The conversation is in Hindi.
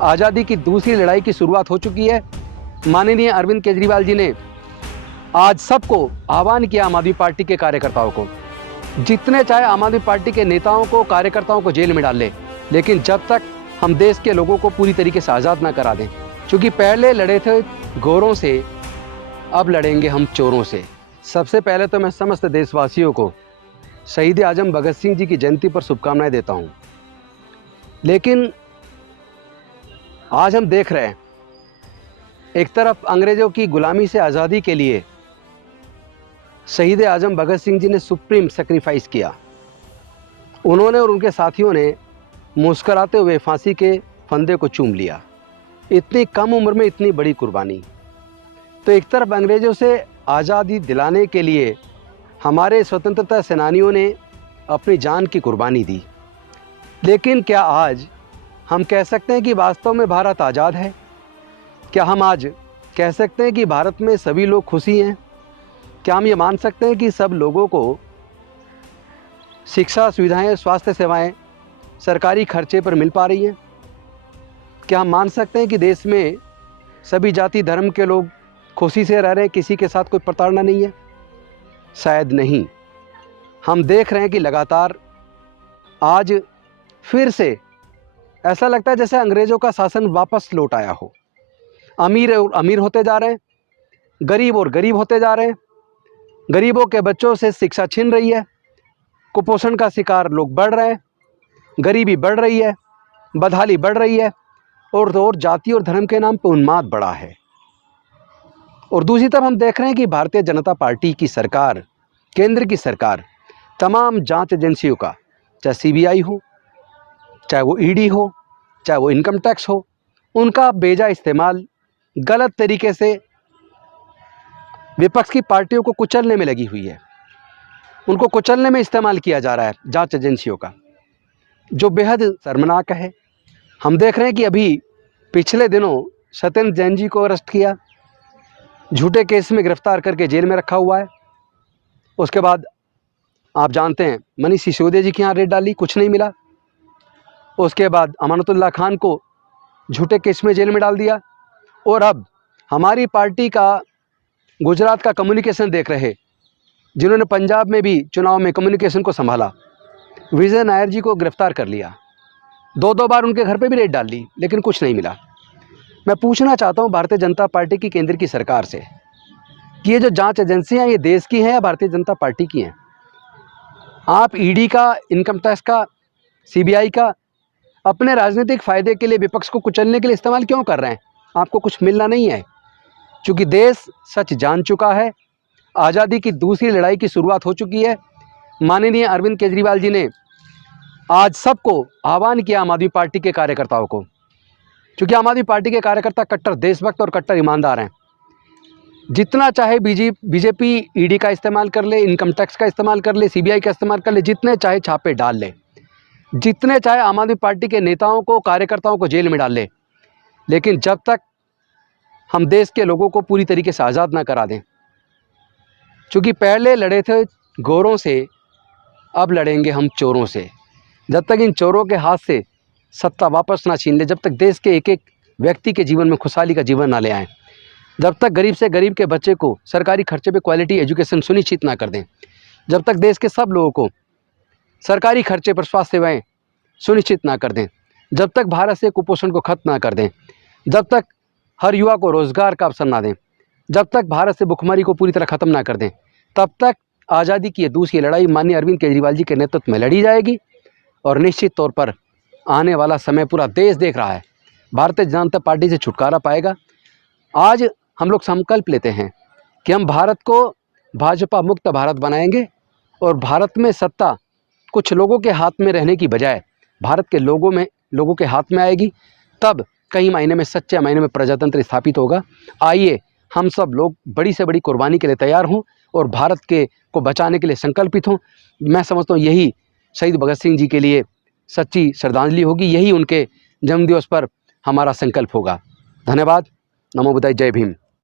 आज़ादी की दूसरी लड़ाई की शुरुआत हो चुकी है। माननीय अरविंद केजरीवाल जी ने आज सबको आह्वान किया, आम आदमी पार्टी के कार्यकर्ताओं को, जितने चाहे आम आदमी पार्टी के नेताओं को, कार्यकर्ताओं को जेल में डाल ले, लेकिन जब तक हम देश के लोगों को पूरी तरीके से आज़ाद ना करा दें। क्योंकि पहले लड़े थे गोरों से, अब लड़ेंगे हम चोरों से। सबसे पहले तो मैं समस्त देशवासियों को शहीद आजम भगत सिंह जी की जयंती पर शुभकामनाएं देता हूं। लेकिन आज हम देख रहे हैं, एक तरफ अंग्रेजों की गुलामी से आज़ादी के लिए शहीद आजम भगत सिंह जी ने सुप्रीम सेक्रीफाइस किया। उन्होंने और उनके साथियों ने मुस्कुराते हुए फांसी के फंदे को चूम लिया। इतनी कम उम्र में इतनी बड़ी कुर्बानी। तो एक तरफ अंग्रेज़ों से आज़ादी दिलाने के लिए हमारे स्वतंत्रता सेनानियों ने अपनी जान की कुर्बानी दी, लेकिन क्या आज हम कह सकते हैं कि वास्तव में भारत आज़ाद है? क्या हम आज कह सकते हैं कि भारत में सभी लोग खुशी हैं? क्या हम ये मान सकते हैं कि सब लोगों को शिक्षा सुविधाएं, स्वास्थ्य सेवाएं सरकारी खर्चे पर मिल पा रही हैं? क्या हम मान सकते हैं कि देश में सभी जाति धर्म के लोग खुशी से रह रहे हैं, किसी के साथ कोई प्रताड़ना नहीं है? शायद नहीं। हम देख रहे हैं कि लगातार आज फिर से ऐसा लगता है जैसे अंग्रेज़ों का शासन वापस लौट आया हो। अमीर और अमीर होते जा रहे हैं, गरीब और गरीब होते जा रहे हैं। गरीबों के बच्चों से शिक्षा छिन रही है, कुपोषण का शिकार लोग बढ़ रहे हैं, गरीबी बढ़ रही है, बदहाली बढ़ रही है, और जाति और धर्म के नाम पर उन्माद बढ़ा है। और दूसरी तरफ हम देख रहे हैं कि भारतीय जनता पार्टी की सरकार, केंद्र की सरकार, तमाम जांच एजेंसियों का, चाहे सीबीआई हो, चाहे वो ईडी हो, चाहे वो इनकम टैक्स हो, उनका बेजा इस्तेमाल गलत तरीके से विपक्ष की पार्टियों को कुचलने में लगी हुई है। उनको कुचलने में इस्तेमाल किया जा रहा है जांच एजेंसियों का, जो बेहद शर्मनाक है। हम देख रहे हैं कि अभी पिछले दिनों सत्येंद्र जैन जी को अरेस्ट किया, झूठे केस में गिरफ्तार करके जेल में रखा हुआ है। उसके बाद आप जानते हैं मनीष सिसोदिया जी के यहाँ रेड डाली, कुछ नहीं मिला। उसके बाद अमानतुल्लाह खान को झूठे केस में जेल में डाल दिया। और अब हमारी पार्टी का गुजरात का कम्युनिकेशन देख रहे, जिन्होंने पंजाब में भी चुनाव में कम्युनिकेशन को संभाला, विजय नायर जी को गिरफ्तार कर लिया। दो बार उनके घर पे भी रेड डाल ली, लेकिन कुछ नहीं मिला। मैं पूछना चाहता हूं भारतीय जनता पार्टी की केंद्र की सरकार से कि ये जो जांच एजेंसियां, ये देश की हैं या भारतीय जनता पार्टी की हैं? आप ईडी का, इनकम टैक्स का, सीबीआई का अपने राजनीतिक फायदे के लिए, विपक्ष को कुचलने के लिए इस्तेमाल क्यों कर रहे हैं? आपको कुछ मिलना नहीं है, क्योंकि देश सच जान चुका है। आज़ादी की दूसरी लड़ाई की शुरुआत हो चुकी है। माननीय अरविंद केजरीवाल जी ने आज सबको आह्वान किया, आम आदमी पार्टी के कार्यकर्ताओं को, क्योंकि आम आदमी पार्टी के कार्यकर्ता कट्टर देशभक्त और कट्टर ईमानदार हैं। जितना चाहे बीजेपी ईडी का इस्तेमाल कर ले, इनकम टैक्स का इस्तेमाल कर ले, सीबीआई का इस्तेमाल कर ले, जितने चाहे छापे डाल ले, जितने चाहे आम आदमी पार्टी के नेताओं को, कार्यकर्ताओं को जेल में डाल ले, लेकिन जब तक हम देश के लोगों को पूरी तरीके से आज़ाद ना करा दें। क्योंकि पहले लड़े थे गोरों से, अब लड़ेंगे हम चोरों से। जब तक इन चोरों के हाथ से सत्ता वापस ना छीन ले, जब तक देश के एक एक व्यक्ति के जीवन में खुशहाली का जीवन ना ले आएँ, जब तक गरीब से गरीब के बच्चे को सरकारी खर्चे पे क्वालिटी एजुकेशन सुनिश्चित ना कर दें, जब तक देश के सब लोगों को सरकारी खर्चे पर स्वास्थ्य सेवाएं सुनिश्चित ना कर दें, जब तक भारत से कुपोषण को खत्म ना कर दें, जब तक हर युवा को रोज़गार का अवसर ना दें, जब तक भारत से भुखमरी को पूरी तरह ख़त्म ना कर दें, तब तक आज़ादी की ये दूसरी लड़ाई माननीय अरविंद केजरीवाल जी के नेतृत्व में लड़ी जाएगी। और निश्चित तौर पर आने वाला समय पूरा देश देख रहा है, भारतीय जनता पार्टी से छुटकारा पाएगा। आज हम लोग संकल्प लेते हैं कि हम भारत को भाजपा मुक्त भारत बनाएंगे, और भारत में सत्ता कुछ लोगों के हाथ में रहने की बजाय भारत के लोगों के हाथ में आएगी। तब कई मायने में, सच्चे मायने में प्रजातंत्र स्थापित होगा। आइए हम सब लोग बड़ी से बड़ी कुर्बानी के लिए तैयार हों और भारत को बचाने के लिए संकल्पित हों। मैं समझता हूँ यही शहीद भगत सिंह जी के लिए सच्ची श्रद्धांजलि होगी, यही उनके जन्मदिवस पर हमारा संकल्प होगा। धन्यवाद। नमो बुद्धाय। जय भीम।